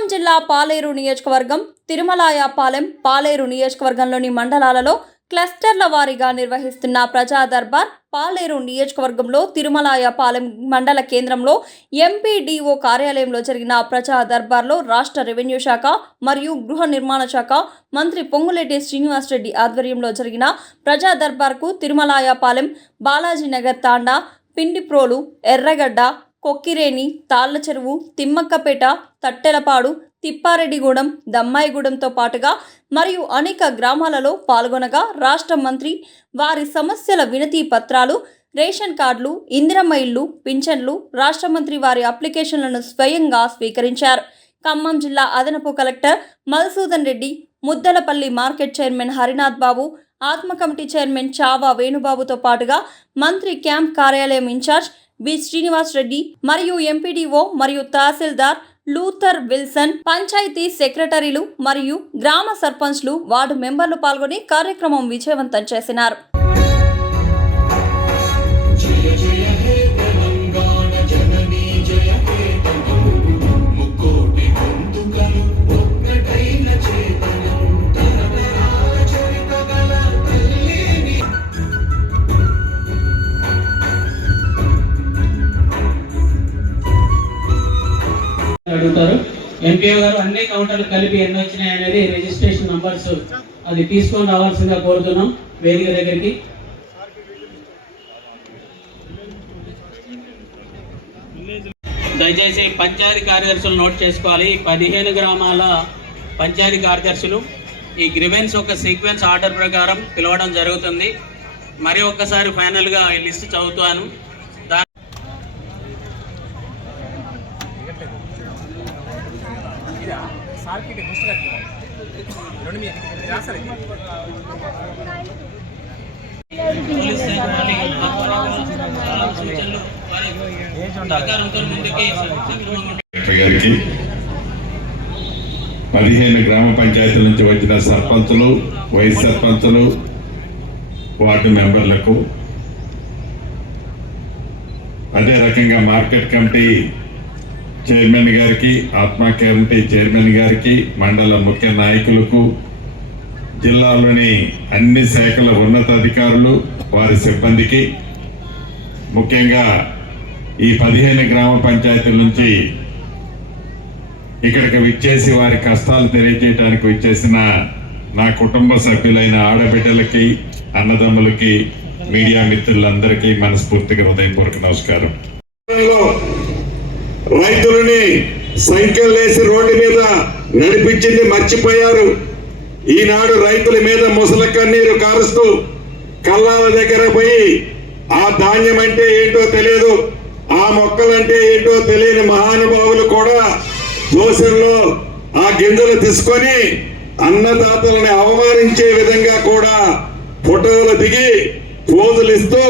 ఖమ్మం జిల్లా పాలేరు నియోజకవర్గం తిరుమలాయపాలెం పాలేరు నియోజకవర్గంలోని మండలాలలో క్లస్టర్ల వారీగా నిర్వహిస్తున్న ప్రజా దర్బార్ పాలేరు నియోజకవర్గంలో తిరుమలాయపాలెం మండల కేంద్రంలో ఎంపీడీఓ కార్యాలయంలో జరిగిన ప్రజా దర్బార్లో రాష్ట్ర రెవెన్యూ శాఖ మరియు గృహ నిర్మాణ శాఖ మంత్రి పొంగులేటి శ్రీనివాసరెడ్డి ఆధ్వర్యంలో జరిగిన ప్రజా దర్బార్కు తిరుమలాయపాలెం బాలాజీనగర్ తాండా పిండిప్రోలు ఎర్రగడ్డ కొక్కిరేని తాళ్లచెరువు తిమ్మక్కపేట తట్టెలపాడు తిప్పారెడ్డిగూడెం దమ్మాయిగూడెంతో పాటుగా మరియు అనేక గ్రామాలలో పాల్గొనగా రాష్ట్ర మంత్రి వారి సమస్యల వినతి పత్రాలు రేషన్ కార్డులు ఇందిరమ్మ ఇళ్లు పింఛన్లు రాష్ట్ర మంత్రి వారి అప్లికేషన్లను స్వయంగా స్వీకరించారు. ఖమ్మం జిల్లా అదనపు collector Madhusudan Reddy Muddalapalli market chairman Harinath Babu ఆత్మ కమిటీ చైర్మన్ చావా వేణుబాబుతో పాటుగా మంత్రి క్యాంప్ కార్యాలయం ఇన్ఛార్జ్ బి శ్రీనివాస్ రెడ్డి మరియు ఎంపీడీఓ మరియు తహసీల్దార్ లూథర్ విల్సన్ పంచాయతీ సెక్రటరీలు మరియు గ్రామ సర్పంచ్లు వార్డు మెంబర్లు పాల్గొని కార్యక్రమం విజయవంతం చేసినారు. అడుగుతారు. ఎంపీఓ గారు అన్ని కౌంటర్లు కలిపి ఎన్ని వచ్చినాయి అనేది రిజిస్ట్రేషన్ నంబర్స్ అది తీసుకొని రావాల్సిందిగా కోరుతున్నాం వేదిక దగ్గరికి. దయచేసి పంచాయతీ కార్యదర్శులు నోట్ చేసుకోవాలి. 15 గ్రామాల పంచాయతీ కార్యదర్శులు ఈ గ్రివెన్స్ ఒక సీక్వెన్స్ ఆర్డర్ ప్రకారం పిలవడం జరుగుతుంది. మరి ఒక్కసారి ఫైనల్గా ఈ లిస్ట్ చదువుతాను. గారికి 15 గ్రామ పంచాయతీల నుంచి వచ్చిన సర్పంచులు వైస్ సర్పంచులు వార్డు మెంబర్లకు అదే రకంగా మార్కెట్ కమిటీ చైర్మన్ గారికి ఆత్మ కమిటీ చైర్మన్ గారికి మండల ముఖ్య నాయకులకు జిల్లాలోని అన్ని శాఖల ఉన్నతాధికారులు వారి సిబ్బందికి ముఖ్యంగా ఈ 15 గ్రామ పంచాయతీల నుంచి ఇక్కడికి విచ్చేసి వారి కష్టాలు తెలియజేయడానికి విచ్చేసిన నా కుటుంబ సభ్యులైన ఆడబిడ్డలకి అన్నదమ్ములకి మీడియా మిత్రులందరికీ మనస్ఫూర్తిగా హృదయపూర్వక నమస్కారం. రైతులని సంఖ్యలేసి రోడ్డు మీద నడిపించింది మర్చిపోయారు. ఈనాడు రైతుల మీద ముసల కన్నీరు కారుస్తూ కళ్ళాల దగ్గర పోయి ఆ ధాన్యం అంటే ఏంటో తెలియదు, ఆ మొక్కలంటే ఏంటో తెలియని మహానుభావులు కూడా దోశల్లో ఆ గింజలు తీసుకొని అన్నదాతలని అవమానించే విధంగా కూడా ఫోటోలు దిగి పోజులు ఇస్తూ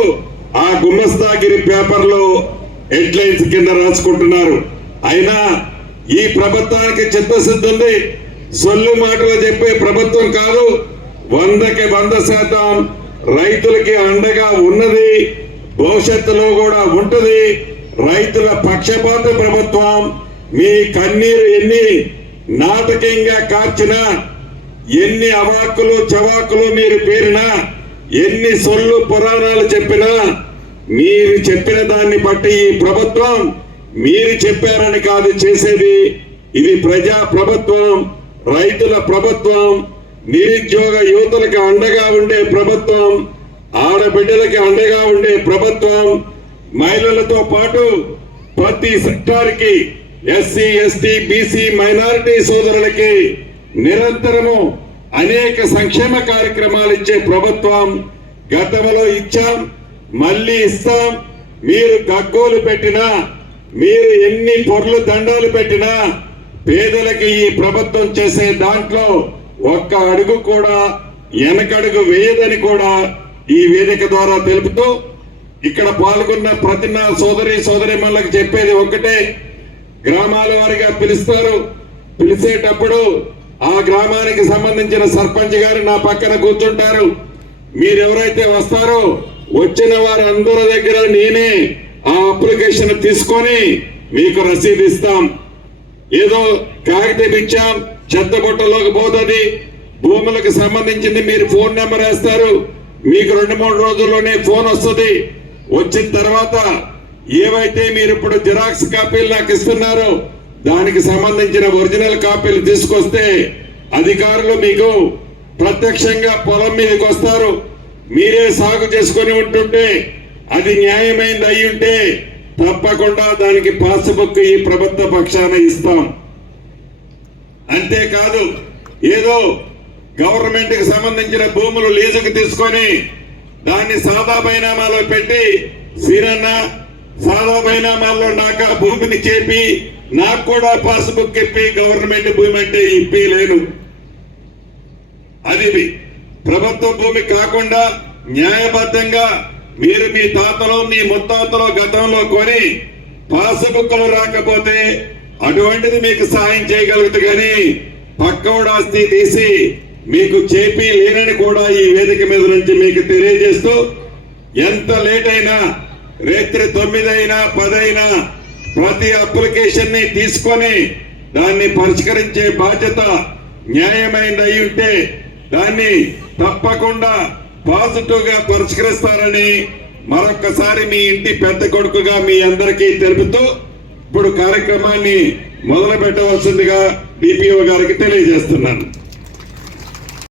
ఆ గుమ్మస్తాగిరి పేపర్లో హెడ్లైన్స్ కింద రాసుకుంటున్నారు. అయినా ఈ ప్రభుత్వానికి చిత్తశుద్ధి ఉంది. సొల్లు మాటలు చెప్పే ప్రభుత్వం కాదు. 100కి 100% రైతులకి అండగా ఉన్నది, భవిష్యత్తులో కూడా ఉంటుంది. రైతుల పక్షపాత ప్రభుత్వం. మీ కన్నీరు ఎన్ని నాటకంగా కార్చినా, ఎన్ని అవాకులు చవాకులు మీరు పేరినా, ఎన్ని సొల్లు పురాణాలు చెప్పినా, మీరు చెప్పిన దాన్ని బట్టి ఈ ప్రభుత్వం మీరు చెప్పారని కాదు చేసేది. ఇది ప్రజా ప్రభుత్వం, రైతుల ప్రభుత్వం, నిరుద్యోగ యువతలకు అండగా ఉండే ప్రభుత్వం, ఆడబిడ్డలకి అండగా ఉండే ప్రభుత్వం, మహిళలతో పాటు ప్రతి సెక్టార్కి ఎస్సీ ఎస్టీ బీసీ మైనారిటీ సోదరులకి నిరంతరము అనేక సంక్షేమ కార్యక్రమాలు ఇచ్చే ప్రభుత్వం. గతంలో ఇచ్చాం, మళ్ళీ ఇస్తాం. మీరు గగ్గోలు పెట్టినా, మీరు ఎన్ని పొర్లు దండాలు పెట్టినా పేదలకి ఈ ప్రభుత్వం చేసే దాంట్లో ఒక్క అడుగు కూడా వెనకడుగు వేయదని కూడా ఈ వేదిక ద్వారా తెలుపుతూ, ఇక్కడ పాల్గొన్న ప్రతి నా సోదరిమణులకు చెప్పేది ఒక్కటే. గ్రామాల వారిగా పిలుస్తారు. పిలిచేటప్పుడు ఆ గ్రామానికి సంబంధించిన సర్పంచ్ గారు నా పక్కన కూర్చుంటారు. మీరెవరైతే వస్తారో వచ్చిన వారందరి దగ్గర నేనే ఆ అప్లికేషన్ తీసుకొని మీకు రసీదు ఇస్తాం. ఏదో కాగితం ఇచ్చాం చెత్త బుట్టలోకి పోతుంది, భూములకు సంబంధించింది మీరు ఫోన్ నెంబర్ వేస్తారు, మీకు 2-3 రోజుల్లోనే ఫోన్ వస్తుంది. వచ్చిన తర్వాత ఏవైతే మీరు ఇప్పుడు జిరాక్స్ కాపీలు నాకు ఇస్తున్నారో దానికి సంబంధించిన ఒరిజినల్ కాపీలు తీసుకొస్తే అధికారులు మీకు ప్రత్యక్షంగా పొలం మీదకి వస్తారు. మీరే సాగు చేసుకొని ఉంటుంటే అది న్యాయమైనది అయి ఉంటే తప్పకుండా దానికి పాస్బుక్ ఈ ప్రభుత్వ పక్షాన ఇస్తాం. అంతేకాదు ఏదో గవర్నమెంట్ కి సంబంధించిన భూములు లీజుకు తీసుకొని దాన్ని సాదా బైనామాలో పెట్టి సీరన్న సాదా బైనామాల్లో నాకు ఆ భూమిని చేపి నాకు కూడా పాస్బుక్ ఇప్పి గవర్నమెంట్ భూమి అంటే ఇప్పలేను. అది ప్రభుత్వ భూమి కాకుండా న్యాయబద్ధంగా మీరు మీ తాతలో మీ ముత్తాతలో గతంలో కొని పాస్బుక్లు రాకపోతే అటువంటిది మీకు సాయం చేయగలుగుతుంది. కానీ పక్కవుడు ఆస్తి తీసి మీకు చేపి లేనని కూడా ఈ వేదిక మీద నుంచి మీకు తెలియజేస్తూ, ఎంత లేట్ అయినా రాత్రి 9 అయినా 10 అయినా ప్రతి అప్లికేషన్ ని తీసుకొని దాన్ని పరిష్కరించే బాధ్యత న్యాయమైనది అయి ఉంటే దాన్ని తప్పకుండా పాజిటివ్ గా పరిష్కరిస్తారని మరొక్కసారి మీ ఇంటి పెద్ద కొడుకుగా మీ అందరికీ తెలుపుతూ ఇప్పుడు కార్యక్రమాన్ని మొదలు పెట్టవలసిందిగా డిపిఓ గారికి తెలియజేస్తున్నాను.